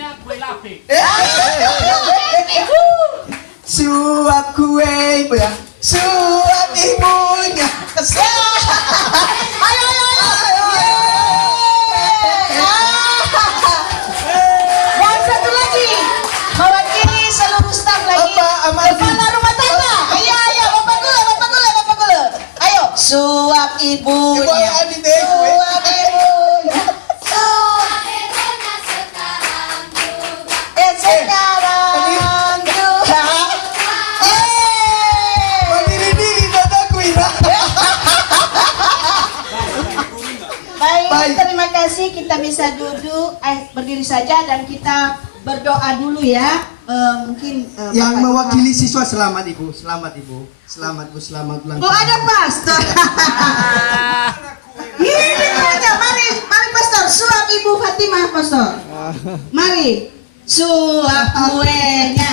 ibunya kue lapis. Suap kue ibu ya. Suap ibunya. Ayo. Dan satu lagi, mewakili seluruh staf lagi. Kepala rumah tangga. Ayo, bapak gula. Ayo, suap ibunya. Suap ibunya. Sekarang juga. Mandiri-diri dadaku ini. Baik, terima kasih. Kita bisa duduk, berdiri saja dan kita berdoa dulu ya. Mungkin Yang Bapak mewakili siswa selamat ibu. Selamat ulang Oh, ada pastor. Ini ada. Mari pastor, suap Ibu Fatimah pastor. Mari, suap kuenya.